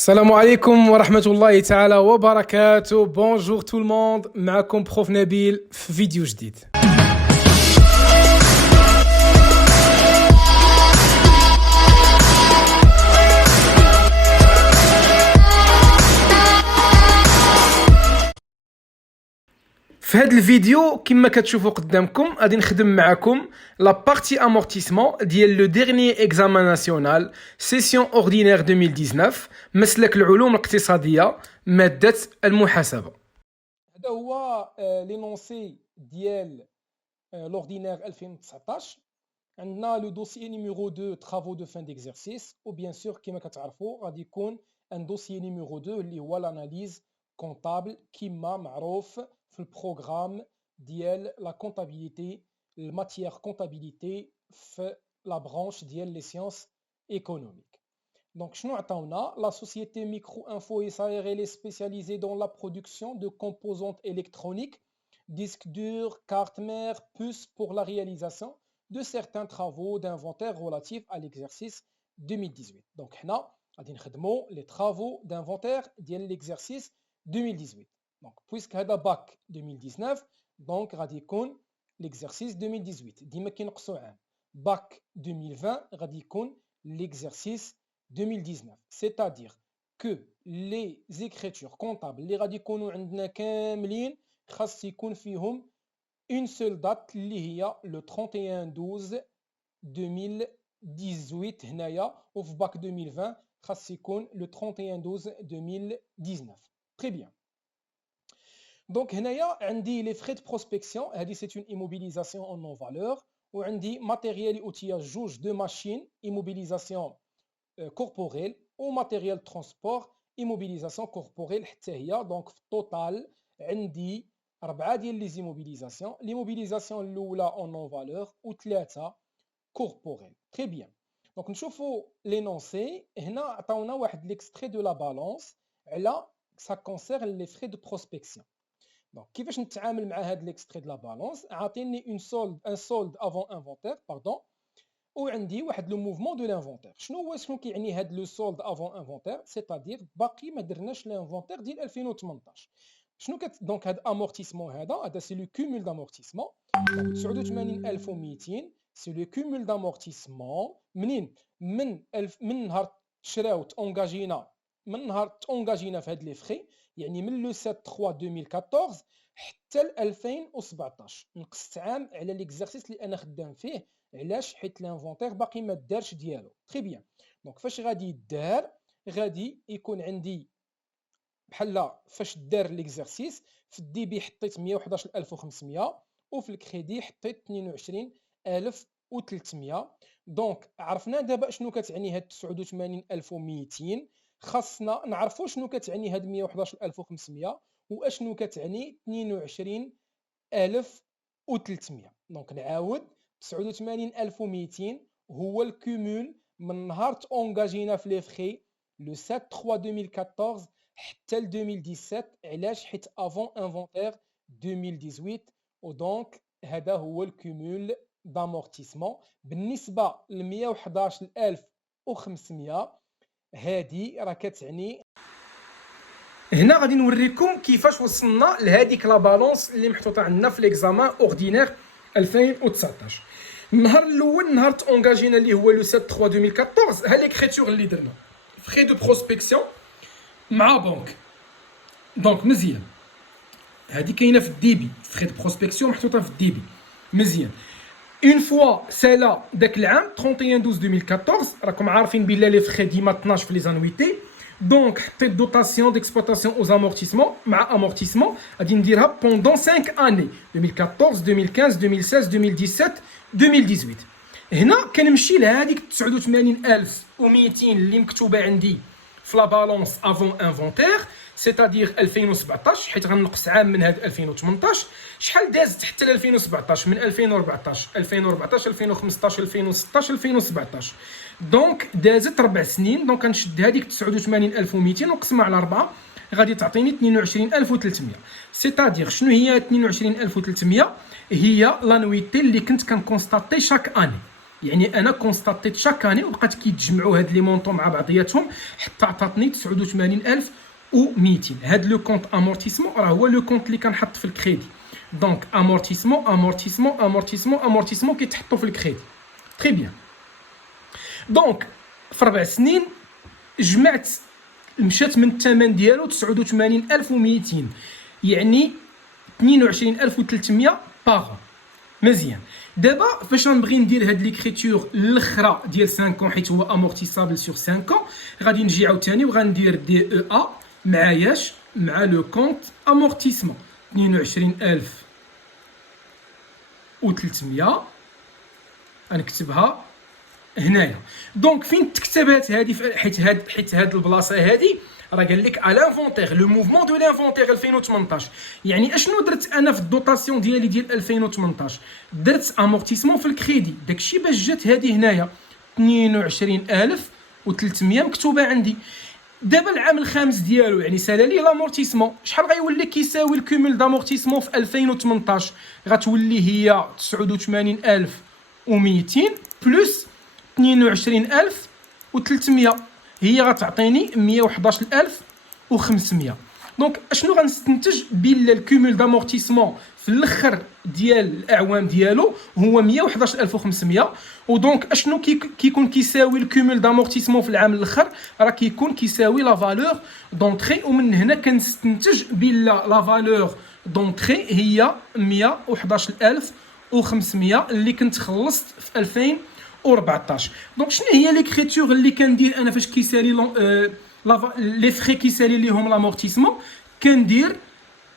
Salam alaikum wa rahmatullahi ta'ala wa barakatuh. Bonjour tout le monde. معكم بروف نبيل في فيديو جديد. في هذا الفيديو كما كتشوفوا قدامكم غادي نخدم معكم لا بارتي امورتيسمون ديال لو ديرني اكزامان ناسيونال سيسيون اوردينير 2019 مسلك العلوم الاقتصاديه ماده المحاسبه. هذا هو لينونسي ديال لوردينير 2019. عندنا لو دوسيي نيميرو 2 travaux de fin d'exercice و بيان سور كما كتعرفوا غادي يكون ان دوسيي نيميرو 2 اللي هو لاناليز كونطابل كما معروف في البروغرام ديال لا كونطابيليتي الماتيير كونطابيليتي في لا برانش ديال لي سيونس ايكونوميك. دونك شنو عطاونا؟ لا سوسيتي ميكرو انفو اس ا ار ال سبيسياليزي دون لا برودكسيون دو كومبوزونت électroniques disque dur, carte mère, puce pour la réalisation de certains travaux d'inventaire relatifs à l'exercice 2018. Donc حنا غادي نخدموا les travaux d'inventaire ديال l'exercice 2018. Donc, puisque هذا باك 2019, donc غادي يكون l'exercice 2018. ديما كينقصوا عام. باك 2020 غادي يكون l'exercice 2019. C'est-à-dire que les écritures comptables اللي غادي يكونوا عندنا كاملين خاص يكون فيهم une seule date اللي هي le 31/12/2018 هنايا، وفي باك 2020 خاص يكون le 31/12/2019. Très bien. Donc هنايا عندي لي فري دو بروسبكسيون، هذه سي اون ايموبيليزاسيون اون نون فالور، وعندي ماتيريال اوتياج جوج دو ماشين ايموبيليزاسيون كوربوريل وماتيريال ترونسبور ايموبيليزاسيون كوربوريل حتى هي. دونك في التوتال عندي 4 ديال لي زيموبيليزاسيون، ليموبيليزاسيون الاولى اون نون فالور و3 كوربوريل. تري بيان. دونك نشوفوا لينونسي هنا عطاونا واحد ليكستري دو لا بالانس على ça concerne les frais de prospection. Donc, كيفاش نتعامل مع هاد ليكستري دو لا بالانس؟ عاطيني ان سولد افون انفونتير باردون، وعندي واحد لو موفمون دو لانفونتير. شنو كيعني هاد لو سولد افون انفونتير؟ سيتادير باقي ما درناش لانفونتير ديال 2018. دونك هاد امورتيسمون هذا سي لو كومول دامورتيسمون. 89200 سي لو كومول دامورتيسمون منين من نهار شراوت اونجاجينا، من نهار تونجاجينا في هاد لي فري، يعني من لو 7/3/2014 حتى ل 2017. نقصت عام على ليكزارسيس اللي انا خدام فيه. علاش؟ حيت الانفونتير باقي ما دارش ديالو. تري بيان. دونك فاش غادي يدار؟ غادي يكون عندي بحال فاش دار ليكزارسيس في الديبي حطيت 111500 وفي الكريدي حطيت 22300. دونك عرفنا دابا شنو كتعني هاد 89200. خاصنا نعرفوا شنو كتعني هاد 111500 واشنو كتعني 22300. دونك نعاود 89200 هو الكومول من نهار تونجاجينا في لي فري لو 7/3/2014 حتى ل 2017. علاش؟ حيت افون انفونتير 2018. ودونك هذا هو الكومول دامورتيسمون. بالنسبه ل 111500 هادي راه كتعني. هنا غادي نوريكم كيفاش وصلنا لهاديك لا بالونس اللي محطوطه عندنا في ليكزامان اوردينير 2019. النهار الاول نهار تونجاجينا اللي هو لو 7/3/2014 ها ليكريتور اللي درنا فري دو بروسبكسيون مع بنك. دونك مزيان هادي كاينه في الديبي، فري دو بروسبكسيون محطوطه في الديبي مزيان. اون فوا سالا داك العام 31/12/2014 راكم عارفين بلا لي فخي ديما 12 في لي زانويتي. دونك حطيت دوطاسيون ديكسبلوطاسيون اوز امورتيسمون مع امورتيسمون غادي نديرها بوندون 5 اني 2014 2015 2016 2017 2018. هنا كنمشي لهاديك 89200 اللي مكتوبه عندي في لا بالونس افون انفونتير، سيتادير 2017 حيت غنقص عام من هاد 2018. شحال دازت حتى ل 2017؟ من 2014 2015 2016 2017. دونك دازت 4 سنين. دونك غنشد هذيك 89200 ونقسمها على 4 غادي تعطيني 22300. سيتادير شنو هي 22300؟ هي لانويتي اللي كنت كنكونستاتي شاك اني. يعني انا كونستاتيت شاك اني وبقات كيتجمعوا هاد لي مونطون مع بعضياتهم حتى عطاتني 89200. هاد لو كونت امورتيسمون راه هو لو كونت اللي كنحط في الكريدي. دونك امورتيسمون كيتحطوا في الكريدي. تري بيان. دونك في 4 سنين جمعت، مشات من الثمن ديالو 89200، يعني 22300 باغ. مزيان. دابا فاش غنبغي ندير هاد ليكريتور الاخرى ديال 5 حيت هو امورتيسابل سور 5 غادي نجي عاوتاني وغندير دي او ا مع ياش مع لو كونت امورتيسمون 22300 غنكتبها هنايا. دونك فين تكتبات هذه؟ حيت هاد البلاصه هذه راه قال لك على لانفونتير لو موفمون دو لانفونتير 2018. يعني اشنو درت انا في الدوطاسيون ديالي ديال 2018؟ درت امورتيسمون في الكريدي، داكشي باش جات هذه هنايا 22300 مكتوبه عندي. دابا العام الخامس ديالو يعني سالالي لامورتيسمون، شحال غيولي كيساوي الكومول دامورتيسمون في 2018؟ غتولي هي 89200 بلس 22300 هي غتعطيني 111500. دونك اشنو غنستنتج؟ بلا الكومول دامورتيسمون في الاخر ديال الاعوام ديالو هو 111500. ودونك اشنو كيكون كيساوي الكومول دامورتيسمون في العام الاخر؟ راه كيكون كيساوي لا فالور دونطري. ومن هنا كنستنتج بلا لا فالور دونطري هي 111500 اللي كنت خلصت في 2014. دونك شنو هي ليكريتور اللي كندير انا فاش كيسالي لي فري كيسالي ليهم لامورتيسمون؟ كندير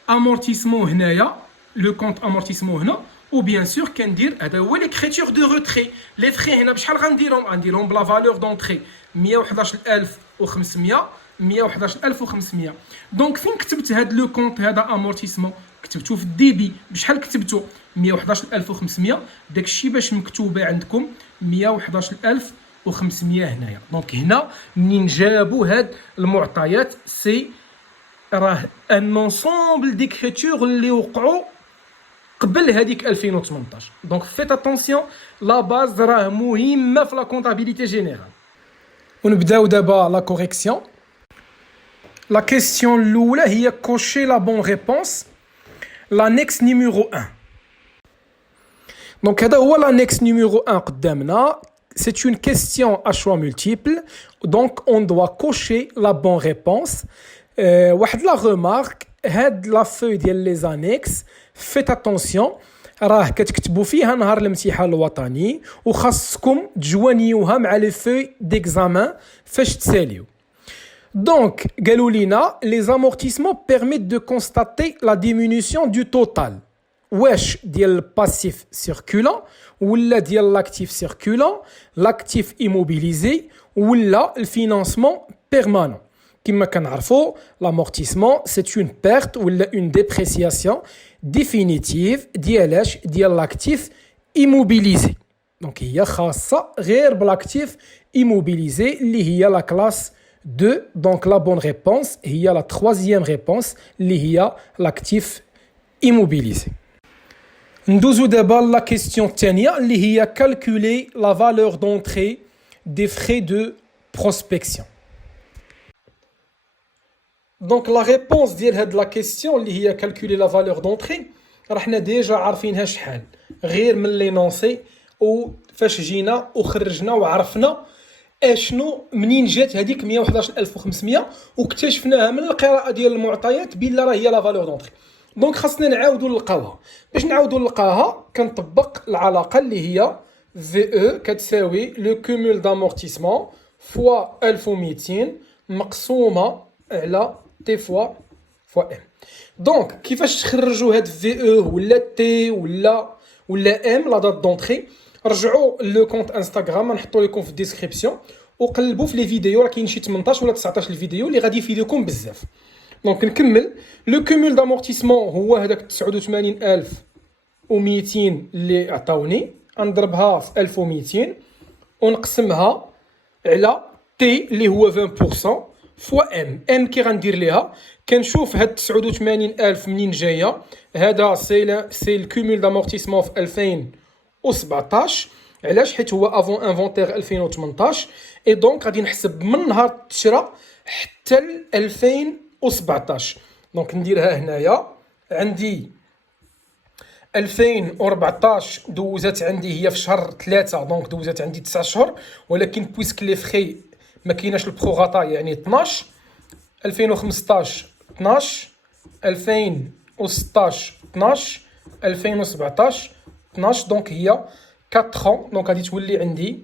امورتيسمون هنايا لو كونت امورتيسمون هنا، و بيان سور كندير هذا هو ليكريتور دو روتري. لي فري هنا بشحال غنديرهم بلا فالور دونطري 111500 111500. دونك فين كتبت هذا لو كونت هذا امورتيسمون؟ كتبتو في الديبي. بشحال كتبتو؟ 111500. داكشي باش مكتوبه عندكم 111500 هنايا. دونك هنا منين جابوا هاد المعطيات سي راه ان انسومبل ديكريتور اللي وقعوا قبل هذيك 2018. دونك فيت اتونسيون، لا باز راه مهمه في لا كونطابيليتي جينيرال. ونبداو دابا لا كوريكسيون. لا كيسيون الاولى هي كوشي لا بون ريبونس لانيكس نيميرو 1. دونك هذا هو l'annexe numéro 1 قدامنا. C'est une question à choix multiple. Donc on doit cocher la bonne réponse. واحد la remarque, هاد la feuille ديال les annexes, faites attention. راه كتكتبوا فيها نهار الامتحان الوطني وخاصكم تجوانيوها مع لي فوي ديكزامان فاش تساليو. Donc قالوا لينا les amortissements permettent de constater la diminution du total. واش ديال الباسيف سيركولون ولا ديال لاكتيف سيركولون، لاكتيف ايموبيليزي ولا الفينانسمون بيرمانون. كما كنعرفوا لامورتيسمون سي اون بيرت ولا اون ديبريسياسيون ديفينيتيف ديالاش ديال لاكتيف ايموبيليزي. دونك هي خاصه غير بالاكتيف ايموبيليزي اللي هي لا كلاس 2. دونك لا بون ريبونس هي لا troisième réponse اللي هي لاكتيف ايموبيليزي. ندوزو دابا لا كيسيون الثانيه اللي هي كالكولي لا فالور دونطري دي فري دو بروسبكسيون. دونك لا ريبونس ديال هاد لا كيسيون اللي هي كالكولي لا فالور دونطري راه حنا ديجا عارفينها شحال، غير من لي نونسي وفاش جينا وخرجنا وعرفنا اشنو منين جات هذيك 111500 واكتشفناها من القراءه ديال المعطيات بلا راه هي لا فالور دونطري. دونك خاصنا نعاودو نلقاوها. باش نعاودو نلقاها كنطبق العلاقه اللي هي في او كتساوي لو كومول دامورتيسمون فوا 1200 مقسومه على تي فوا ام. دونك كيفاش تخرجوا هاد في او ولا تي ولا ام لا دات دونطري؟ رجعوا لو كونت انستغرام نحطو لكم في الديسكريبسيون وقلبوا في لي فيديو، راه كاين شي 18 ولا 19 الفيديو اللي غادي يفيدوكم بزاف. دونك نكمل. لو كومول دامورتيسمون هو هذاك 89200 اللي عطاوني، نضربها في 1200 ونقسمها على تي اللي هو 20% فوا ام كي غندير ليها كنشوف هاد 89000 منين جايه. هذا سي الكومول دامورتيسمون في 2017 علاش؟ حيت هو افون انفونتير 2018 اي دونك غادي نحسب من نهار التشرا حتى ل 2017. دونك نديرها هنايا، عندي 2014 دوزات عندي هي في شهر 3 دونك دوزات عندي 9 شهور، ولكن بويسك لي فخي ما كايناش البروغاتا يعني 12. 2015 12، 2016 12، 2017 12 دونك هي 4 دونك غادي تولي عندي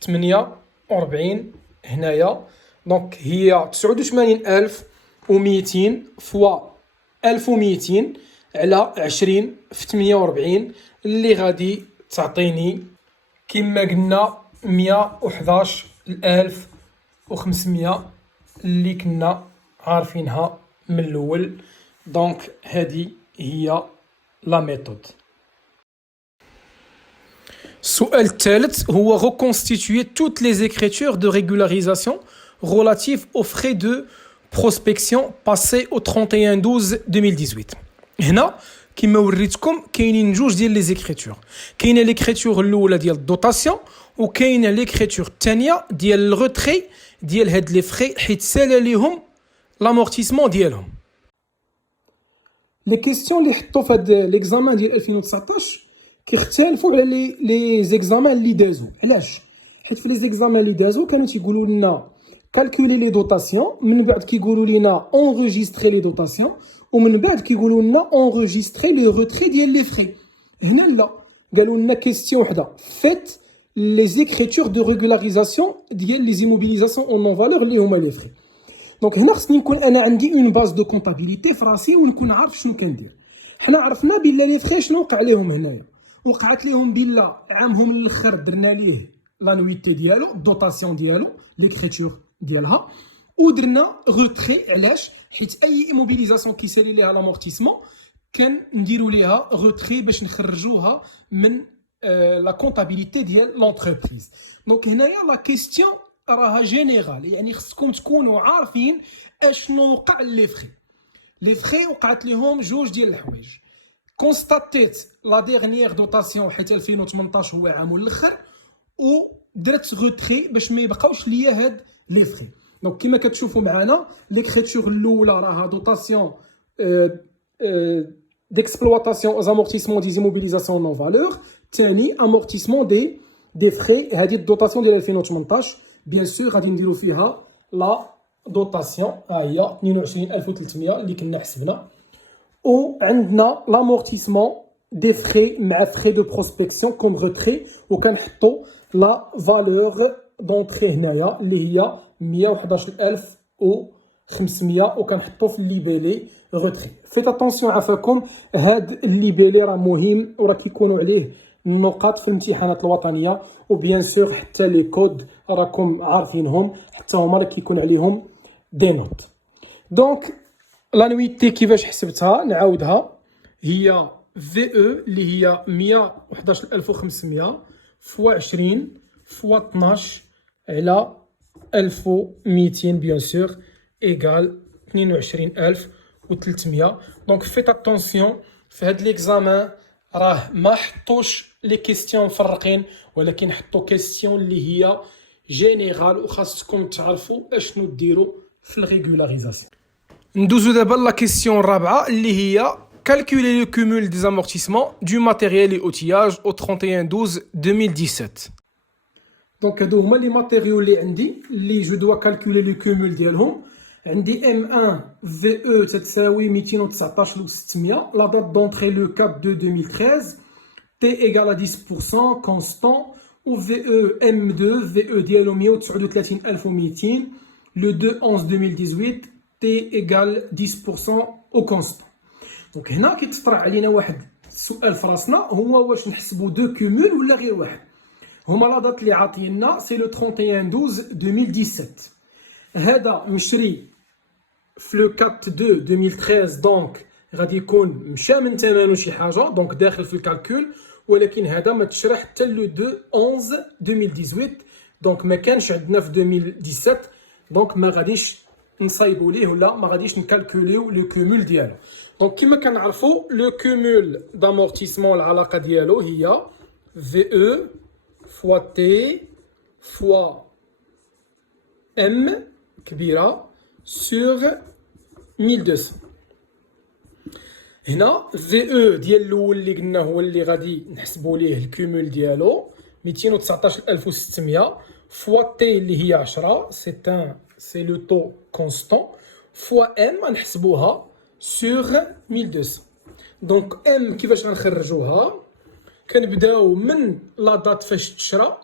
48 هنايا. دونك هي 89200 فوا 1200 على 20 في 48 اللي غادي تعطيني كما قلنا 111500 اللي كنا عارفينها من الاول. دونك هذه هي لا ميثود. السؤال الثالث هو reconstituer toutes les écritures de régularisation relatives aux frais de prospection passés au 31/12/2018. هنا كما وريتكم كاينين جوج ديال لي زيكريتور، كاينه ليكريتور الاولى ديال الدوتاسيون وكاينه ليكريتور الثانيه ديال الغوتري ديال هاد لي فري حيت سالا ليهم لامورتيسمون ديالهم. لي كيسيون اللي حطوا في هاد ليكزامان ديال 2019 كيختلفوا على لي زيكزامان اللي دازو. علاش؟ حيت في لي زيكزامان اللي دازو كانوا تيقولوا لنا كالكولي لي دوتاسيون، من بعد كيقولوا لنا اونغيستري لي دوتاسيون، ومن بعد كيقولوا لنا اونغيستري لو روتري ديال لي فري. هنا لا، قالوا لنا كيستيون وحده فيت لي زيكريتور دو ريغولاريزاسيون ديال لي زيموبيليزاسيون اون نون فالور اللي هما لي فري. دونك هنا خصني نكون انا عندي اون باز دو كونطابيليتي في راسي ونكون عارف شنو كندير. حنا عرفنا بلا لي فري شنو وقع ليهم هنايا، وقعت ليهم بلا عامهم الاخر درنا ليه لانويتي ديالو الدوتاسيون ديالو ليكريتور ديالها، ودرنا روتري. علاش؟ حيت اي ايموبيليزاسيون كيسالي ليها لامورتيسمون كان نديروا ليها روتري باش نخرجوها من لا كونطابيليتي ديال لونتربريز. دونك هنايا لا كيستيون راها جينيرال، يعني خصكم تكونوا عارفين اشنو وقع لي فري. لي فري وقعت لهم جوج ديال الحوايج، كونستاتيت لا ديرنيير دوتاسيون حيت 2018 هو عام الاخر، و درت روتري باش ما يبقاوش ليا هاد لي فري. دونك كما كتشوفوا معنا ليكريتور الاولى راها دوتاسيون ديكسبلواتاسيون aux amortissements des immobilisations non valeur. ثاني amortissement دي فري، هذه الدوتاسيون ديال 2018 بيان سور غادي نديرو فيها لا دوتاسيون، ها هي 22300 اللي كنا حسبنا. وعندنا لامورتيسمون دي فري مع فري دو بروسبكسيون كوم روتري، وكنحطو لا فالور دونطري هنايا اللي هي 111500 وكنحطو في الليبيلي روتري. فيت اتونسيون عافاكم، هاد الليبيلي راه مهم وراه كيكونوا عليه النقاط في الامتحانات الوطنيه، وبيان سور حتى لي كود راكم عارفينهم حتى هما راه كيكون عليهم دي نوت. دونك لانويتي كيفاش حسبتها نعاودها، هي في او اللي هي 111500 فوا 20 فوا 12 على 1200 بيان سور ايغال 22300. دونك فيت اتونسيون في هاد ليكزامان راه ما حطوش لي كيستيون مفرقين، ولكن حطوا كيستيون اللي هي جينيرال وخاصكم تعرفوا اشنو ديروا في الريغولاريزاسيون. ندوزو دابا لا كيستيون الرابعه اللي هي calculer le cumul des amortissements du matériel et outillage au 31/12/2017. دونك هادو هما لي ماتيريو اللي عندي اللي جو دوا كالكولي لو كومول ديالهم. عندي M1 VE تتساوي 219,600. La date d'entrée le 4/2/2013. T égale à 10% constant. Ou VE M2 VE ديالو 139,200. Le 2/11/2018 T égale 10% au constant. دونك هنا كيتطرح علينا واحد السؤال في راسنا، هو واش نحسبوا دو كومول ولا غير واحد. هما لا دات اللي عاطينا سي لو 31/12/2017. هذا مشري في لو 4/2/2013 دونك غادي يكون مشى من ثمنه شي حاجه دونك داخل في الكالكول، ولكن هذا ما تشرى حتى لو 2/11/2018 دونك ما كانش عندنا في 2017 دونك ما غاديش نصايبوا ليه ولا ما غاديش نكالكوليو لو كومول ديالو. دونك كما كنعرفوا لو كومول دامورتيسمون العلاقه ديالو هي في او fois T fois M كبيرة sur 1200. هنا VE ديال الأول اللي قلنا هو اللي غادي نحسبوا ليه الكومول ديالو 219600 فوا T اللي هي 10 سي لو طو كونستون فوا M غنحسبوها sur 1200. دونك M كيفاش غنخرجوها؟ كنبداو من لا دات فاش تشرى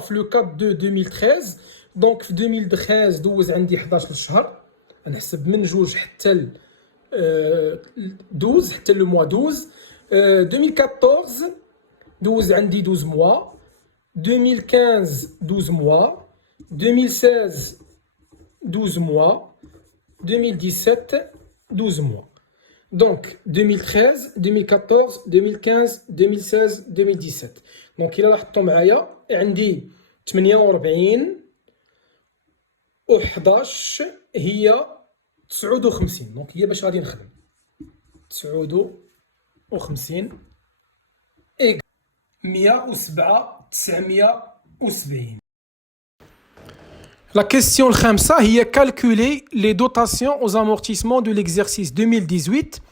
في لو 4 دو 2013. دونك في 2013 دوز عندي 11 شهر، غنحسب من جوج حتى ل 12 حتى لو موا 12. 2014 دوز عندي 12 موا. 2015 12 موا. 2016 12 موا. 2017 12 موا. Donc 2013, 2014, 2015, 2016, 2017. Donc إلا لاحظتوا معايا عندي 48 و 11 هي 59. دونك هي باش غادي نخدم 59 إيكال 107 970. La question الخامسة هي calculer les dotations aux amortissements de l'exercice 2018,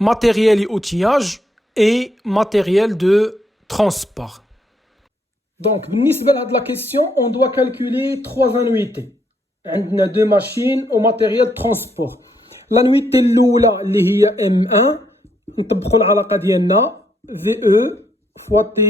matériel et outillage et matériel de transport. Donc, بالنسبة لهاد la question, on doit calculer 3 annuités. عندنا 2 machines au matériel transport. L'annuité الأولى اللي هي M1 نطبقوا العلاقة ديالنا VE fois T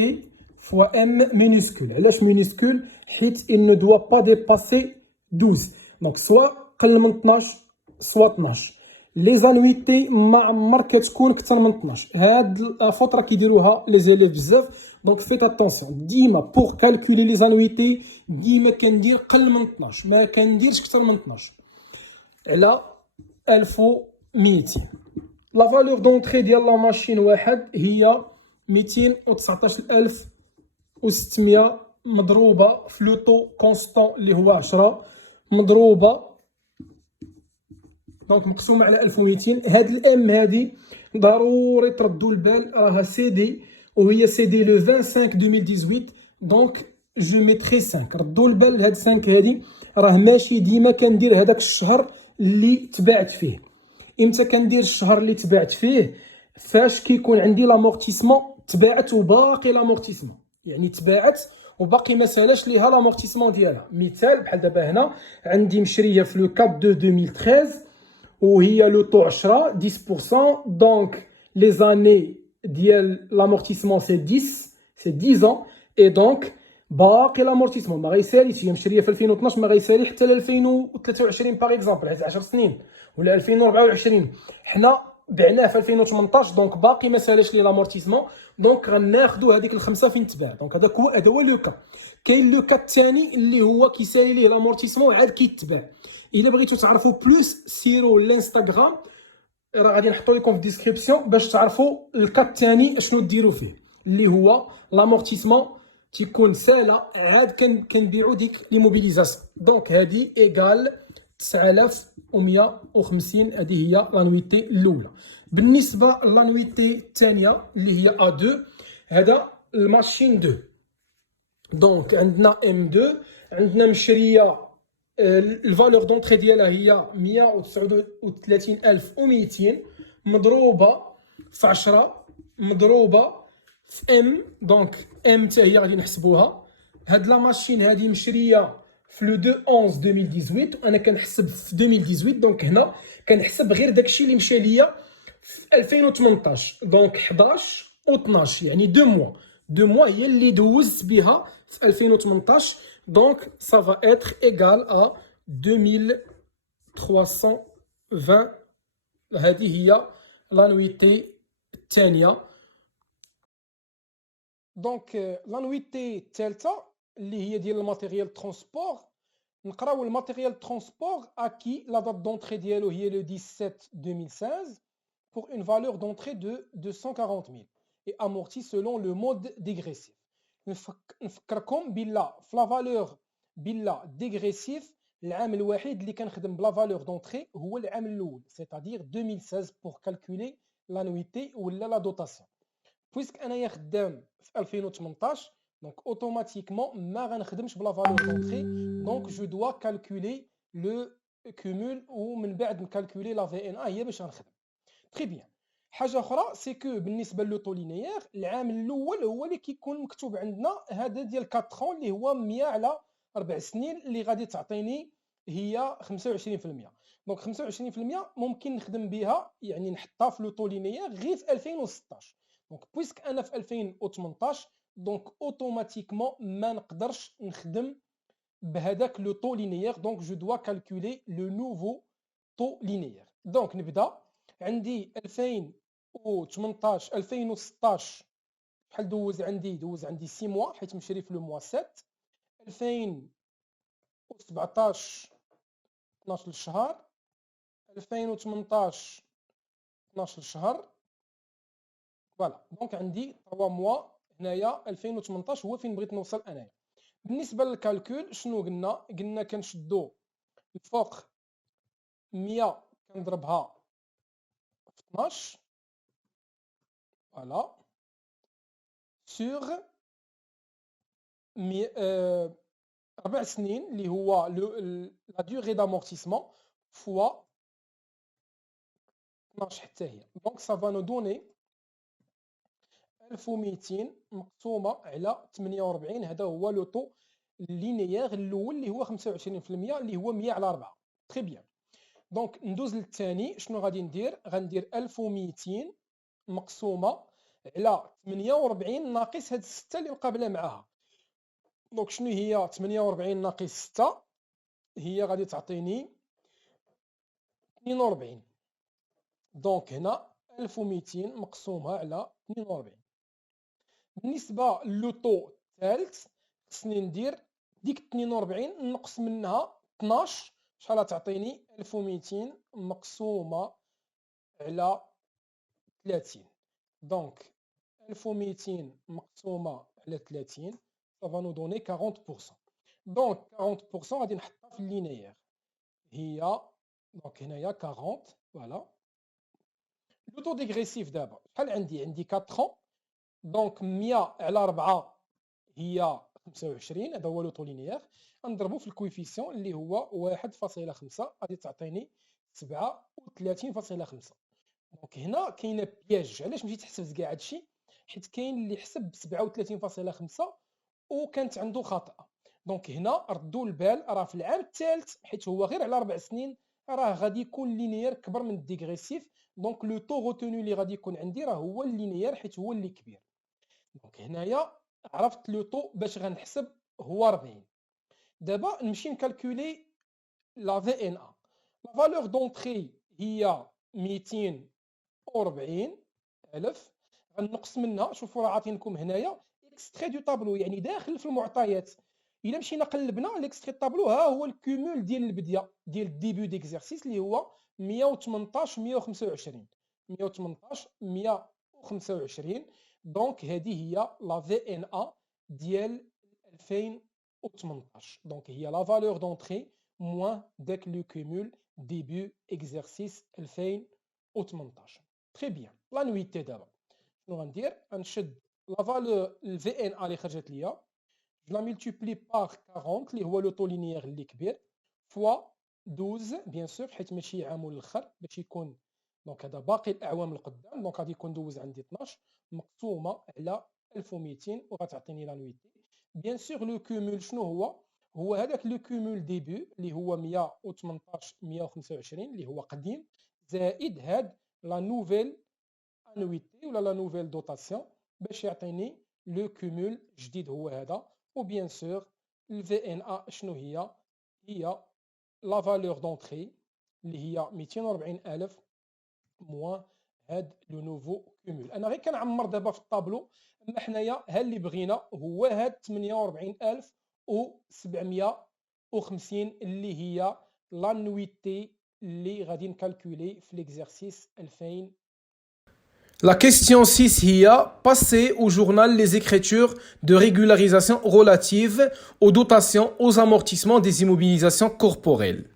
fois M minuscule. علاش minuscule؟ حيت il ne doit pas dépasser 12. Donc soit قل من 12 soit 12. لي زانويتي ما عمر كتكون اكثر من 12. هاد الفوت راه كيديروها لي زيليف بزاف. دونك فيت اتونسيون ديما بور كالكولي لي زانويتي ديما كندير قل من 12، ما كنديرش اكثر من 12 على 1200. لا فالور دونطري ديال لا ماشين واحد هي 219600 مضروبه في لو طو كونستون اللي هو 10 مضروبه دونك مقسومه على 1200. هاد الام هادي ضروري تردوا البال راها سي دي وهي سي دي لو 25 2018. دونك جو ميتري 5. ردوا البال هاد 5 هادي راه ماشي ديما كندير هذاك الشهر اللي تباعت فيه. امتى كندير الشهر اللي تباعت فيه؟ فاش كيكون عندي لامورتيسمون تباعت وباقي لامورتيسمون، يعني تباعت وباقي ما سالاش ليها لامورتيسمون ديالها. مثال بحال دابا هنا عندي مشريه في لو 4 دو 2013 وهي لو طو 10 10%. دونك لي زاني ديال لامورتيسمون سي 10 سي 10 ans اي دونك باقي لامورتيسمون ما غيساليش. هي مشريه في 2012 ما غيسالي حتى ل 2023 باغ اكزومبل، حيت 10 سنين ولا 2024. حنا بعناه في 2018 دونك باقي ما سالاش لي لامورتيسمون. دونك غناخذوا هذيك الخمسه فين تباع. دونك هذا هو لو كا. كاين لو كا الثاني اللي هو كيسالي ليه لامورتيسمون عاد كيتباع. الا بغيتو تعرفوا بلوس سيروا الانستغرام، راه غادي نحطو لكم في الديسكريبسيون باش تعرفوا الكا الثاني اشنو ديروا فيه، اللي هو لامورتيسمون تيكون سالا عاد كنبيعوا ديك لي موبيليزاسيون. دونك هادي ايغال 9150. هذه هي لانويتي الاولى. بالنسبه لانويتي الثانيه اللي هي A2 هذا الماشين 2. دونك عندنا M2 عندنا مشريه الفالور دونطري ديالها هي 139200 مضروبه في 10 مضروبه في M. دونك M حتى هي غادي نحسبوها. هاد لا ماشين هادي مشريه في لو 2 11 2018 وانا كنحسب في 2018. دونك هنا كنحسب غير داكشي اللي مشى ليا في 2018. دونك 11 و 12 يعني 2 موا. 2 موا هي اللي دوزت بها في 2018. دونك ça va être égal à 2320. هذه هي لانويتي الثانيه. دونك لانويتي الثالثه اللي هي ديال الماتيريال ترونسبور. نقراو الماتيريال ترونسبور اكي لا دات دونطري ديالو هي لو 17 2016 pour une valeur d'entrée de 240 000 et amorti selon le mode dégressif. نفكركم بلا في لا فالور بلا ديغريسيف العام الوحيد اللي كنخدم بلا فالور دونطري هو العام الاول c'est-à-dire 2016 pour calculer l'annuité ولا لا دوطاسيون. بويسك انايا خدام في 2018 Donc automatiquement ما غنخدمش بلا valeur d'entrée. Donc je dois calculer le cumul ومن بعد نكالكولي لا VNA هي باش غنخدم. Très bien. حاجه اخرى سي كو بالنسبه لو طو لينيير العامل الاول هو اللي كيكون مكتوب عندنا هذا ديال 4 اللي هو 100 على 4 سنين اللي غادي تعطيني هي 25%. دونك 25% ممكن نخدم بها يعني نحطها في لو طو لينيير غير في 2016. دونك بويسك انا في 2018 دونك اوتوماتيكمون ما نقدرش نخدم بهذاك لو طو لينيير. دونك جو دوا كالكولي لو نوفو طو لينيير. دونك نبدا عندي 2018 2016 شحال دوز عندي 6 موا حيت مشري في لو موا 7. 2017 12 شهر. 2018 12 شهر. فوالا دونك عندي 3 موا هنايا. 2018 هو فين بغيت نوصل انايا. بالنسبه للكالكول شنو قلنا كنشدو الفوق 100 كنضربها في 12 فوالا سور 4 سنين اللي هو لا دوغي دامورتيسمون فوا 12 حتى هي. دونك سافا نو دوني 1200 مقسومه على 48. هذا هو لو طو لينيير الاول اللي هو 25% اللي هو 100 على 4. تري بيان. دونك ندوز للثاني. شنو غادي ندير؟ غندير 1200 مقسومه على 48 ناقص هاد 6 اللي مقابله معاها. دونك شنو هي 48 ناقص 6؟ هي غادي تعطيني 42. دونك هنا 1200 مقسومه على 42. بالنسبه للطو الثالث خصني ندير ديك 42 نقص منها 12. شحال تعطيني؟ 1200 مقسومه على 30. دونك 1200 مقسومه على 30 صافا نو دوني 40%. دونك 40% غادي نحطها في اللينيير هي دونك هنايا 40. فوالا لو طو ديغريسيف دابا شحال عندي 4 دونك 100 على 4 هي 25. هذا هو لو طو لينيير. نضربو في الكويفيسيون اللي هو 1.5 غادي تعطيني 37.5. دونك هنا كاينه بياج. علاش مشيت حسبت كاع هادشي؟ حيت كاين اللي حسب 37.5 وكانت عنده خطأ. دونك هنا ردوا البال راه في العام الثالث حيت هو غير على 4 سنين راه غادي يكون لينيير كبر من الديغريسيف. دونك لو طو روتوني اللي غادي يكون عندي راه هو اللينيير حيت هو اللي كبير. دونك هنايا عرفت لو طو باش غنحسب هو 40. دابا نمشي نكالكولي لا في ان ا. لا فالور دونطري هي 240,000. غنقص منها شوفوا راه عاطينكم هنايا اكستري دو طابلو يعني داخل في المعطيات. الا مشينا قلبنا ليكستري طابلو ها هو الكومول ديال البديه ديال الديبي ديكزارسيس اللي هو 118 125 118 125. دونك هذه هي لا في ان ا ديال 2018. دونك هي لا فالور دونطري موان داك لو كومول ديبي اكزارسيس 2018. تري بيان. لا نويتي دابا شنو غندير؟ غنشد لا فالور الفي ان ا اللي خرجت ليا جو لا ملتيبلي بار 40 اللي هو لو طو لينيير اللي كبير فوا 12 بيان سور حيت ماشي عام الاخر باش يكون. دونك هذا باقي الاعوام القدام. دونك غادي يكون دوز عندي 12 مقسومه على 1200 وغتعطيني لا نويتي. بيان سور لو كومول شنو هو هذاك لو كومول ديبي اللي هو 118 125 اللي هو قديم زائد هاد لا نوفيل انويتي ولا لا نوفيل دوتاسيون باش يعطيني لو كومول جديد هو هذا. وبيان سور الفي ان ا شنو هي لا فالور دونطري اللي هي 240,000 موان هاد لو نوفو كومول. انا غير كنعمر دابا في الطابلو. اما حنايا ها اللي بغينا هو هاد 48,750 اللي هي لا نويتي اللي غادي نكالكولي في ليكزارسيس 2000. La question 6 هي passer au journal les écritures de régularisation relatives aux dotations aux amortissements des immobilisations corporelles.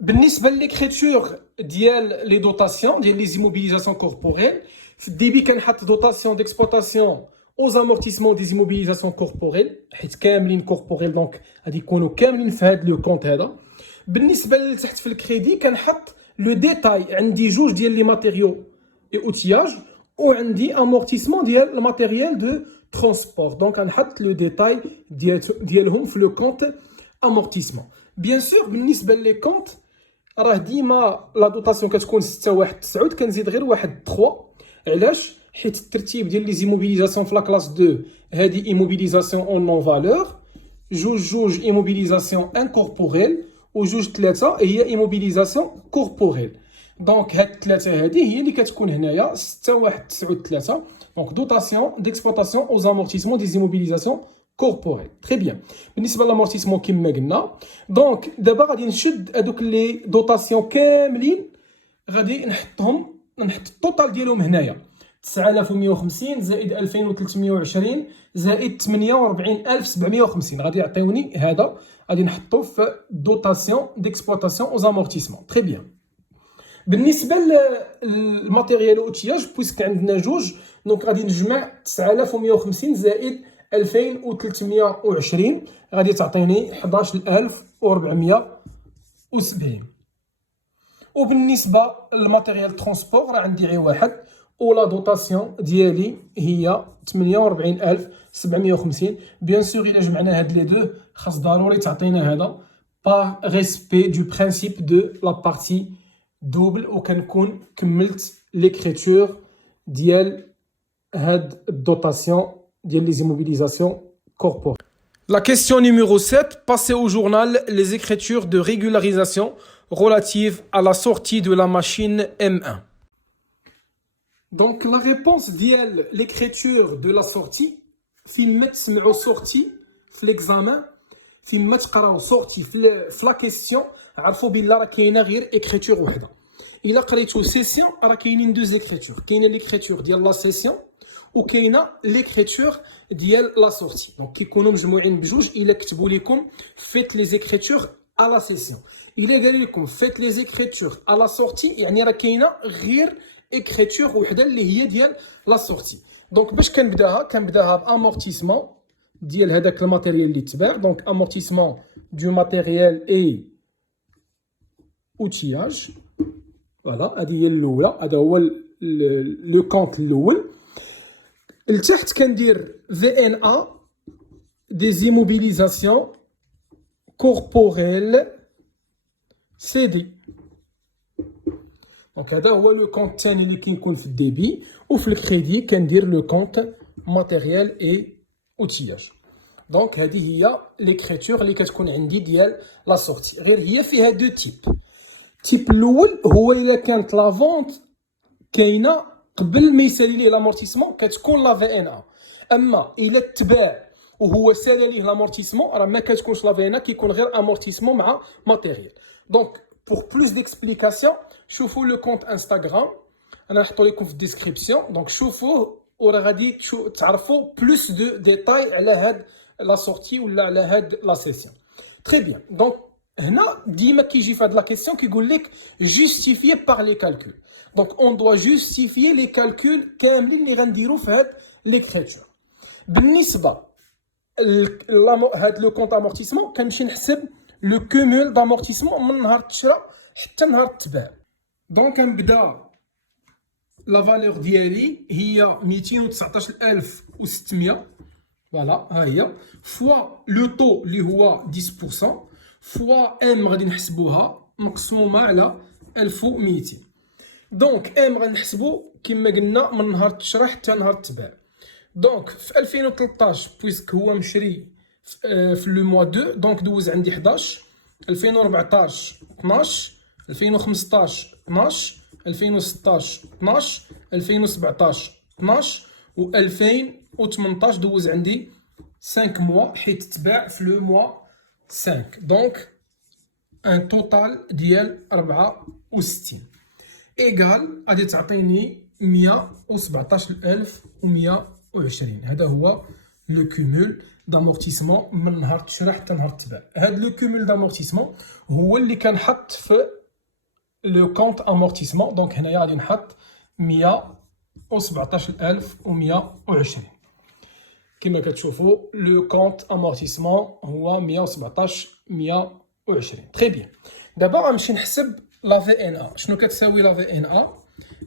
بالنسبه لليكريتور ديال لي دوتاسيون ديال لي زيموبيليزاسيون كوربوريل في الديبي كنحط دوتاسيون ديكسبلوطاسيون aux amortissements des immobilisations corporelles حيت كاملين corporelles دونك غادي يكونوا كاملين في هذا لو كونت هذا. بالنسبه لتحت في الكريدي كنحط لو ديتاي عندي جوج ديال لي ماتيريو اي اوتياج وعندي امورتيسمون ديال الماتيريال دو ترونسبور دونك غنحط لو ديتاي ديالهم في لو كونت امورتيسمون. بيان سور بالنسبه لي كونت راه ديما لا دوطاسيون كتكون 6 1 9 كنزيد غير واحد 3. علاش؟ حيت الترتيب ديال لي زيموبيليزاسيون في لا كلاس 2 هذه ايموبيليزاسيون اون نون فالور، جوج ايموبيليزاسيون انكوربوريل وجوج 3 هي ايموبيليزاسيون كوربوريل. دونك هاد الثلاثه هذه هي اللي كتكون هنايا 6 1 9 3. دونك دوطاسيون ديكسبلوطاسيون اوز امورتيسمون دي زيموبيليزاسيون كوربوريل. تري بيان. بالنسبه للامورتيسمون كما قلنا دونك دابا غادي نشد هذوك لي دوطاسيون كاملين غادي نحط التوتال ديالهم هنايا 9150 زائد 2320 زائد 48750 غادي يعطيوني هذا غادي نحطو في دوطاسيون ديكسبلوطاسيون اوز امورتيسمون. تري بيان. بالنسبه للماتيريال اوتياج بويسك عندنا جوج دونك غادي نجمع 9150 زائد 2320 غادي تعطيني 11470. وبالنسبه للماتيريال ترونسبور راه عندي غير واحد ولا دوطاسيون ديالي هي 48750. بيان سور الا جمعنا هاد لي دو خاص ضروري تعطينا هذا با ريسبي دو برينسيپ دو لا بارتي دوبل وكنكون كملت ليكريتور ديال هاد الدوطاسيون ديال لي زيموبيليزاسيون corporelles. La question numéro 7, passez au journal les écritures de régularisation relatives à la sortie de la machine M1. Donc la réponse ديال l'écriture de la sortie فين ما تسمعوا sortie في l'examen فين ما تقراو sortie في la question عرفوا بلا راه كاينه غير écriture وحده. الا قريتو سيسيون راه كاينين دوز écriture كاينه l'écriture ديال لا سيسيون وكاينه l'écriture ديال لا سورتي. دونك كيكونوا مجموعين بجوج. الا كتبوا لكم فيت لي زيكريتور ا لا سيسيون الا قال لكم فيت لي زيكريتور ا لا سورتي يعني راه كاينه غير écriture وحده اللي هي ديال لا سورتي. دونك باش كنبداها بامورتيسمون ديال هذاك الماتيريال اللي تباع. دونك امورتيسمون دو ماتيريال اي اوتياج فوالا هذه هي الاولى هذا هو لو كونت الاول. لتحت كندير VNA des immobilisations corporelles CD. دونك هذا هو لو كونت الثاني اللي كيكون في الديبي. وفي الكريدي كندير لو كونت ماتيريال اي اوتياج. دونك هذه هي ليكريتور اللي كتكون عندي ديال لا سورتي. غير هي فيها دو تيب. التيب الاول هو الا كانت لا فونت كاينه قبل ما يسالي ليه لامورتيسمون كتكون لا في ان ا. اما الا تباع وهو سالى ليه لامورتيسمون راه ما كتكونش لا في ان ا كيكون غير امورتيسمون مع ماتيريال. دونك بور بلوس ديكسبليكاسيون شوفوا لو كونت انستغرام انا نحطو لكم في الديسكريبسيون. دونك شوفوه وراه غادي تعرفوا بلوس دو ديتاي على هاد لا سورتي ولا على هاد لا سيسيون. تري بيان. دونك هنا ديما كيجي في هاد لا كيسيون كيقول لك جوستيفيي بار لي كالكول. Donc on doit justifier les calculs كاملين اللي غنديرو في هاد ليكريتور. بالنسبه هاد لو كونت امورتيسمون كنمشي نحسب لو كومول دامورتيسمون من نهار التشراء حتى نهار التباع. دونك كنبدا لا فالور ديالي هي 219600 فوالا ها هي فوا لو طو اللي هو 10% فوا ام غادي نحسبوها مقسومه على 1200. دونك ام غنحسبو كما قلنا من نهار التشراء حتى نهار التباع. دونك في 2013 بويسك هو مشري في لو موا 2 دونك دوز عندي 11. 2014 12 2015 12 2016 12 2017 12 و 2018 دوز عندي 5 موا حيت تباع في لو موا 5. دونك ان توتال ديال 64 ايغال غادي تعطيني 117120. هذا هو لو كومول دامورتيسمون من نهار التشراء حتى نهار التباع. هذا لو كومول دامورتيسمون هو اللي كنحط في لو كونت امورتيسمون. دونك هنايا غادي نحط 117120. كما كتشوفوا لو كونت امورتيسمون هو 117 120. تري بيان. دابا غنمشي نحسب لا في ان ا. شنو كتساوي لا في ان ا؟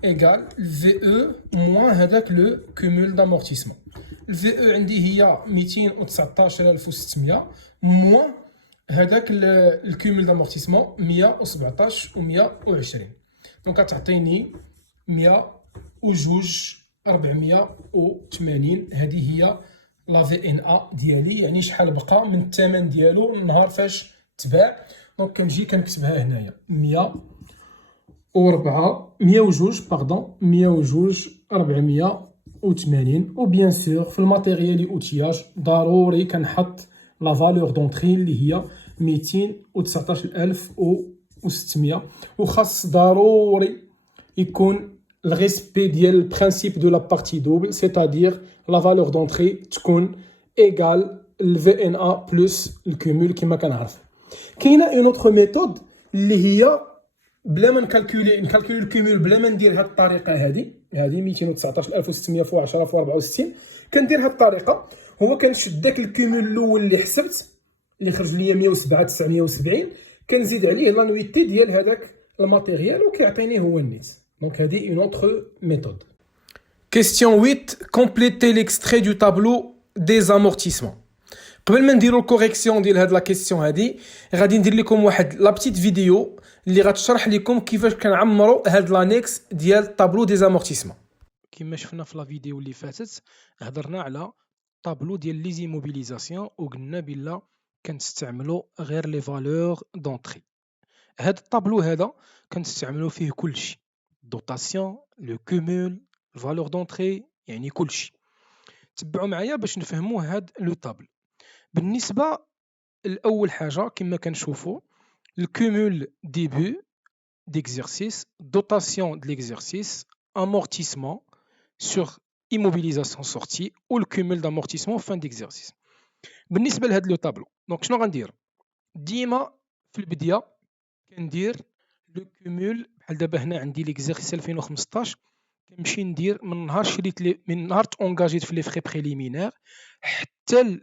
ايكال في او موان هذاك لو كومول دامورتيسمون. الفي او عندي هي 219600 موان هذاك الكومول دامورتيسمون 117 و 120. دونك غتعطيني 102,480. هذه هي لا في ان ا ديالي، يعني شحال بقى من الثمن ديالو النهار فاش تباع. دونك كنجي كنكتبها هنايا 102 وبيان سور في الماتيريال اوتياج ضروري كنحط لا فالور دونطري اللي هي 219,600. وخاص ضروري يكون الريسبي ديال البرانسيب دو لا بارتي دوبل، سيتادير لا فالور دونطري تكون ايغال الفي ان ا بلس الكومول كما كنعرف. كاينه اون اوتر ميثود اللي هي بلا ما نكالكولي الكومول، بلا ما ندير هاد الطريقه هذه 219,600 في 10 في 64. كندير هاد الطريقه، هو كنشد داك الكومول الاول اللي حسبت اللي خرج ليا 107,970، كنزيد عليه لا نويتي ديال هذاك الماتيريال وكيعطيني هو النيت. دونك هذه اون اوتر ميثود. Question 8. Complétez l'extrait du tableau des amortissements. قبل ما نديرو الكوريكسيون ديال هاد لا كيسيون هادي، غادي ندير لكم واحد لا بتيت فيديو اللي غتشرح لكم كيفاش كنعمروا هاد لانيكس ديال الطابلو دي زامورتيسمون. كما شفنا في لا فيديو اللي فاتت هضرنا على طابلو ديال لي زيموبيليزاسيون وقلنا بلا كنستعملوا غير لي فالور دونطري. هاد الطابلو هذا كنستعملوا فيه كلشي، دوطاسيون، لو كومول، الفالور دونطري، يعني كلشي. تبعوا معايا باش نفهموا هاد لو طابل. بالنسبه لاول حاجه كما كنشوفوا الكومول ديبي d'exercice, dotation de l'exercice, amortissement sur immobilisation sortie ou le cumul d'amortissement fin d'exercice. بالنسبه لهاد لو طابلو دونك شنو غندير؟ ديما في البدايه كندير لو كومول. بحال دابا هنا عندي ليكزيرسيس 2015، كنمشي ندير من نهار شريت من نهار تونجاجيت في لي فري بريليمينير حتى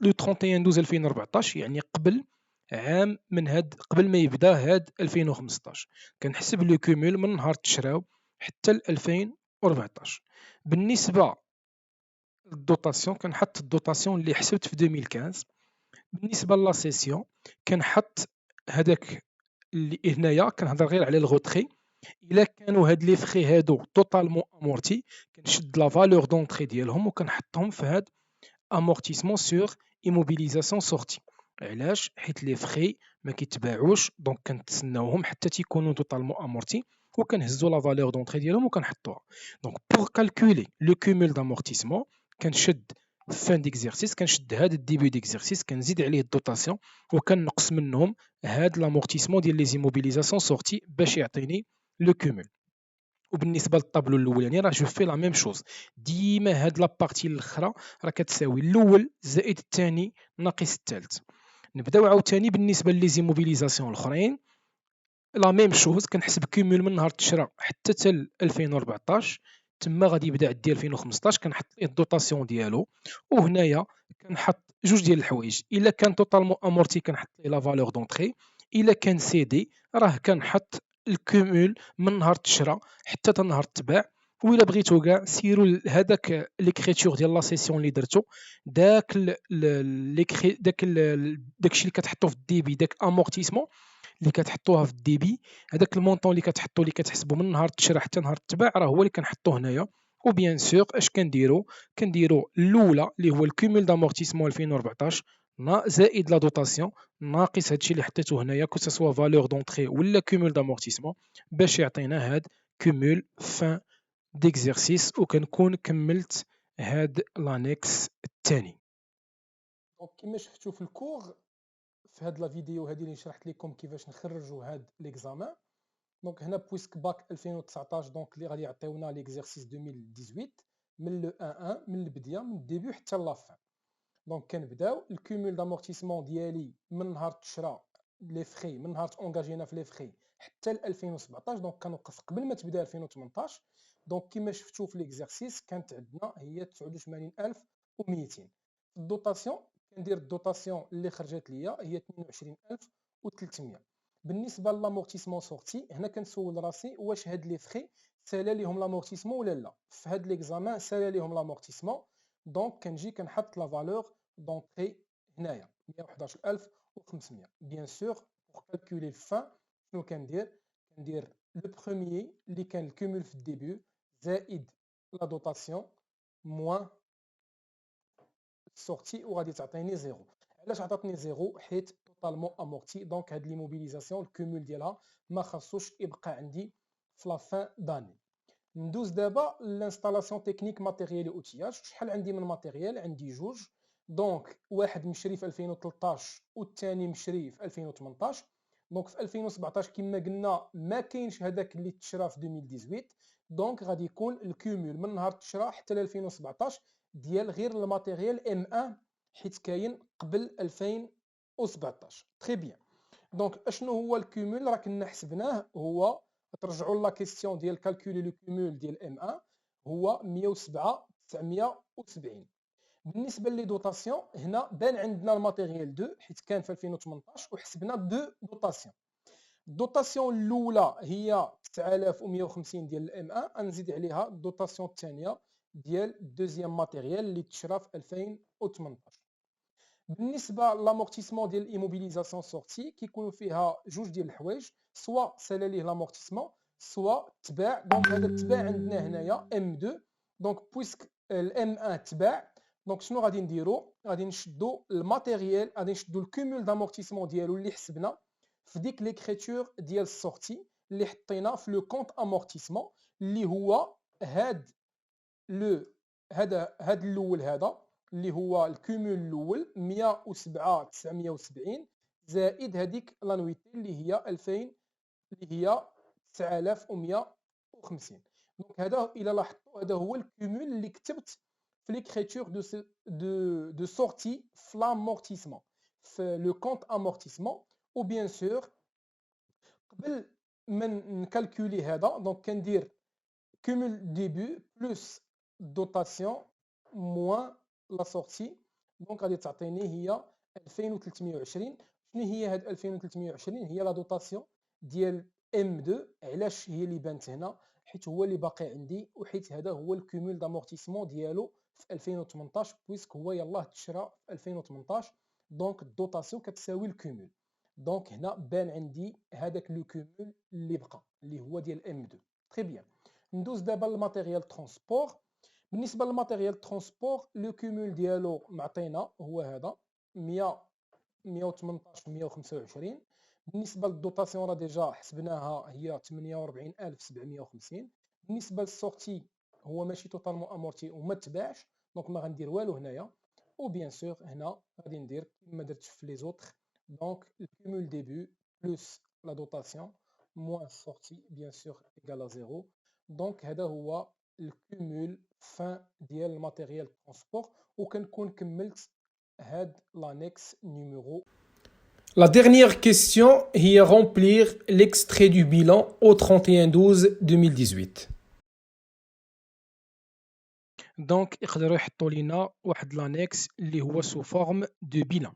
لو 31/12/2014، يعني قبل عام من قبل ما يبدا هاد 2015 كنحسب لو كومول من نهار تشراو حتى ل 2014. بالنسبه للدوطاسيون كنحط الدوطاسيون اللي حسبت في 2015. بالنسبه لا سيسيون كنحط هذاك اللي هنايا كنهضر غير على الغوتري. الا كانوا هاد لي فري هادو توتالمون امورتي كنشد لا فالور دونطري ديالهم وكنحطهم في هاد امورتيسمون سور ايموبيليزاسيون سورتي. علاش؟ حيت لي فري ما كيتباعوش، دونك كنتسناوهم حتى تيكونوا توتالمون امورتي وكنهزوا لا فالور دونطري ديالهم وكنحطوها. دونك بور كالكولي لو كومول دامورتيسمون كنشد فان ديكزيرسيس، كنشد هاد الديبي ديكزيرسيس كنزيد عليه الدوطاسيون وكنقص منهم هاد لامورتيسمون ديال لي زيموبيليزاسيون سورتي باش يعطيني لو كومول. وبالنسبه للطابلو الاولاني راه جو في لا ميم شوز، ديما هاد لابارتي الاخرى راه كتساوي الاول زائد الثاني ناقص الثالث. نبداو عاوتاني بالنسبه لي زيموبيليزاسيون الاخرين لا ميم شوز، كنحسب كومول من نهار تشرا حتى حتى 2014. تما غادي يبدا عندي 2015 كنحط ليه الدوطاسيون ديالو. وهنايا كنحط جوج ديال الحوايج، الا كان توتالمون امورتي كنحط ليه لا فالور دونطري، الا كان سيدي راه كنحط الكومول من نهار تشرا حتى نهار تباع. وإلا بغيتو كاع سيروا هذاك ليكريتور ديال لا سيسيون اللي درتو، داك داكشي اللي كتحطو في الديبي، داك امورتيسمون اللي كتحطوها في الديبي، هذاك المونطون اللي كتحطو اللي كتحسبو من نهار تشرا حتى نهار تباع راه هو اللي كنحطو هنايا. وبيان سور اش كنديرو الاولى اللي هو الكومول دامورتيسمون 2014 زائد لا دوطاسيون ناقص هادشي اللي حطيتو هنايا كو سوا فالور دونطري ولا كومول دامورتيسمون باش يعطينا هاد كومول فان ديكزيرسيس وكنكون كملت هاد لانيكس الثاني. دونك كما شفتوا في الكور في هاد لا فيديو هادي اللي شرحت لكم كيفاش نخرجوا هاد ليكزامان. دونك هنا بويسك باك 2019 دونك اللي غادي يعطيونا ليكزيرسيس 2018 من لو 1 من البدايه من الديبي حتى لافان. دونك كنبداو الكومول دامورتيسمون ديالي من نهار تشرا لي فري، من نهار تونجاجينا في لي فري حتى ل 2017. دونك كنوقف قبل ما تبدا 2018. دونك كما شفتوا في ليكزارسيس كانت عندنا هي 89200. الدوطاسيون كندير الدوطاسيون اللي خرجت ليا هي 22300. بالنسبه لامورتيسمون سورتي هنا كنسول راسي واش هاد لي فري سالا ليهم لامورتيسمون ولا لا. في هاد ليكزامان سالا ليهم لامورتيسمون. دونك كنجي كنحط لا فالور دونطري هنايا 111500. بيان سور بور كالكولي الفان شنو كندير لو بروميير اللي كان الكومول في الديبي زائد لا دوطاسيون موان السورتي وغادي تعطيني زيرو. علاش عطاتني زيرو؟ حيت توتالمون امورتي. دونك هاد لي موبيليزاسيون الكومول ديالها ما خاصوش يبقى عندي في لا فان داني. ندوز دابا لانستالاسيون تكنيك ماتيريال اوتياج. شحال عندي من ماتيريال؟ عندي جوج. دونك واحد مشري في 2013 والثاني مشري في 2018. دونك في 2017 كما قلنا ما كاينش هذاك اللي تشرى في 2018. دونك غادي يكون الكومول من نهار تشرى حتى ل 2017 ديال غير الماتيريال ام 1 حيت كاين قبل 2017. تري بيان. دونك اشنو هو الكومول؟ راه كنا حسبناه، هو ترجعوا لا كيسيون ديال كالكولي لو كومول ديال ام 1 هو 107,970. بالنسبه لي دوطاسيون هنا بان عندنا الماتيريال 2 حيت كان في 2018 وحسبنا 2 دوطاسيون. الدوطاسيون الاولى هي 9150 ديال الام 1، نزيد عليها الدوطاسيون الثانيه ديال الدوزيام ماتيريال اللي تشرى في 2018. بالنسبه لامورتيسمون ديال الايموبيليزاسيون سورتي كيكونوا فيها جوج ديال الحوايج، سوا سالا ليه لامورتيسمون سوا تباع. دونك هذا التباع عندنا هنايا ام 2. دونك بويسك الام 1 تباع، دونك شنو غادي نديرو؟ غادي نشدو الماتيريال، غادي نشدو الكومول دامورتيسمون ديالو اللي حسبنا في ديك ليكريتور ديال السورتي اللي حطينا في لو كونط امورتيسمون اللي هو هاد الاول هذا اللي هو الكومول الاول 107,970 زائد هذيك لانويتي اللي هي 2000 اللي هي 9150. دونك هذا الى لاحظتوا هذا هو الكومول اللي كتبت في ليكريتور دو سورتي في لامورتيسمون في لو كونط امورتيسمون. و بيان سور قبل ما نكالكولي هذا دونك كندير كومول ديبي بلس دوطاسيون موان لا سورتي. دونك غادي تعطيني هي 2320. شنو هي هاد 2320؟ هي لا دوطاسيون ديال ام 2. علاش هي اللي بانت هنا؟ حيت هو اللي باقي عندي وحيت هذا هو الكومول دامورتيسمون ديالو في 2018 بويسك هو يلاه تشرى في 2018. دونك الدوطاسيون كتساوي الكومول. دونك هنا بان عندي هذاك لو كومول اللي بقى اللي هو ديال ام 2. تري بيان. ندوز دابا للماتيريال ترونسبور. بالنسبه للماتيريال ترونسبور لو كومول ديالو معطينا هو هذا 118,125. بالنسبه للدوطاسيون راه ديجا حسبناها هي 48,750. بالنسبه للسورتي هو ماشي توتالمون امورتي وما تباعش، دونك ما غندير والو هنايا. و بيان سور هنا غادي ندير كما درت في لي زوطخ. دونك الكومول ديبي بلس لا دوطاسيون موان السورتي بيان سور ايكال زيرو. دونك هذا هو الكومول فان ديال الماتيريال ترونسبور وكنكون كملت هاد l'annexe numéro. La dernière question est remplir l'extrait du bilan au 31/12/2018. دونك يقدروا يحطوا لينا واحد لانيكس اللي هو سو فورم دو بيلان.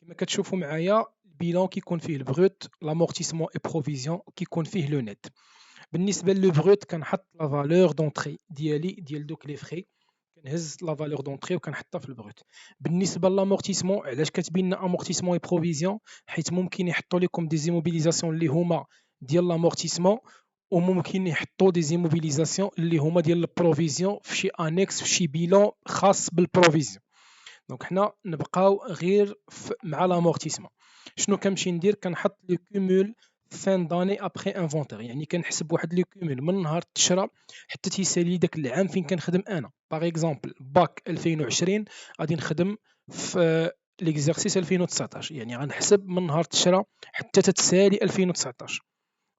كما كتشوفوا معايا البيلان كيكون فيه البروت لامورتيسمون اي بروفيزيون كيكون فيه لو نت. بالنسبه لو بروت كنحط لا فالور دونطري ديالي ديال دوك لي فري، كنهز لا فالور دونطري وكنحطها في البروت. بالنسبه لامورتيسمون علاش كتبين لنا امورتيسمون اي بروفيزيون؟ حيت ممكن يحطوا لكم دي زيموبيليزاسيون اللي هما ديال لامورتيسمون وممكن يحطوا دي زيموبيليزاسيون اللي هما ديال البروفيزيون في شي انيكس في شي بيلون خاص بالبروفيزيون. دونك حنا نبقاو غير مع لامورتيسمون. شنو كنمشي ندير؟ كنحط لو كومول فان داني ابري انفونتير، يعني كنحسب واحد لو كومول من نهار تشرى حتى تيسالي داك العام فين كنخدم انا. باغ اكزومبل باك 2020 غادي نخدم في ليكزارسيس 2019، يعني غنحسب من نهار تشرى حتى تتسالي 2019.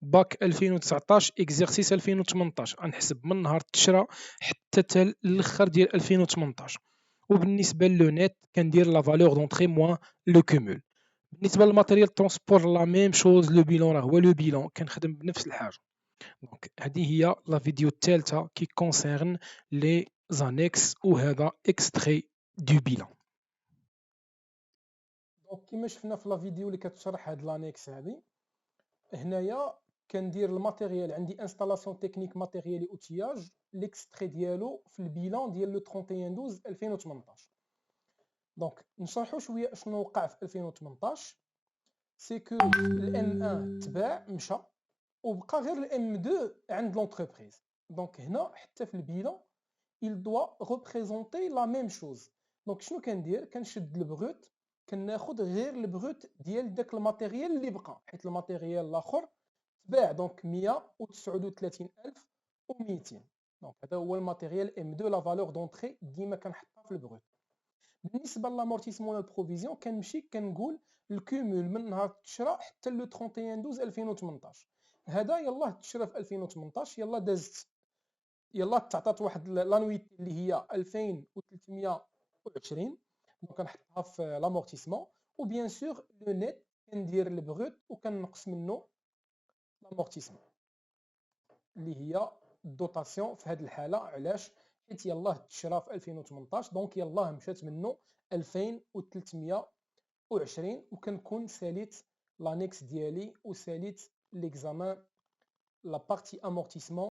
باك 2019 اكزارسيس 2018 غنحسب من نهار تشرى حتى الاخر ديال 2018. وبالنسبه لو نت كندير لا فالور دونطري موان لو كومول. بالنسبه للماتيريال ترونسبور لا ميم شوز، لو بيلون راه هو لو بيلون كنخدم بنفس الحاجه. دونك هذه هي لا فيديو الثالثه كي كونسيرن لي زانيكس وهذا اكستري دو بيلون. دونك كيما شفنا في لا فيديو اللي كتشرح هاد لانيكس هادي، هنايا كندير الماتيريال، عندي انستالاسيون تكنيك ماتيريال اوتياج، ليكستري ديالو في البيلان ديال لو 31 12 2018. دونك نشرحوا شويه شنو وقع في 2018. سي كو الام 1 تباع مشى وبقى غير الام 2 عند لونتربريز. دونك هنا حتى في البيلان il doit représenter la même chose. دونك شنو كندير؟ كنشد البروت، كناخذ غير البروت ديال داك الماتيريال اللي بقى، حيت الماتيريال الاخر تباع دونك 139200. دونك هذا هو الماتيريال ام 2 لا فالور دونتري ديما كنحطها في البروت. بالنسبه للامورتيسمون البروفيزيون كنمشي كنقول الكومول من نهار تشرا حتى لو 31 12 2018. هذا يلاه تشرا في 2018، يلاه دازت، يلاه تعطات واحد لانويتي اللي هي 2320. دونك كنحطها في لامورتيسمون، وبيان سور لو نيت كندير البروت وكنقص منه لامورتيسمون اللي هي الدوطاسيون في هذه الحاله. علاش؟ حيت يلاه تشرا في 2018 دونك يلاه مشات منه 2320، وكنكون ساليت لانيكس ديالي وساليت ليكزامان لا بارتي امورتيسمون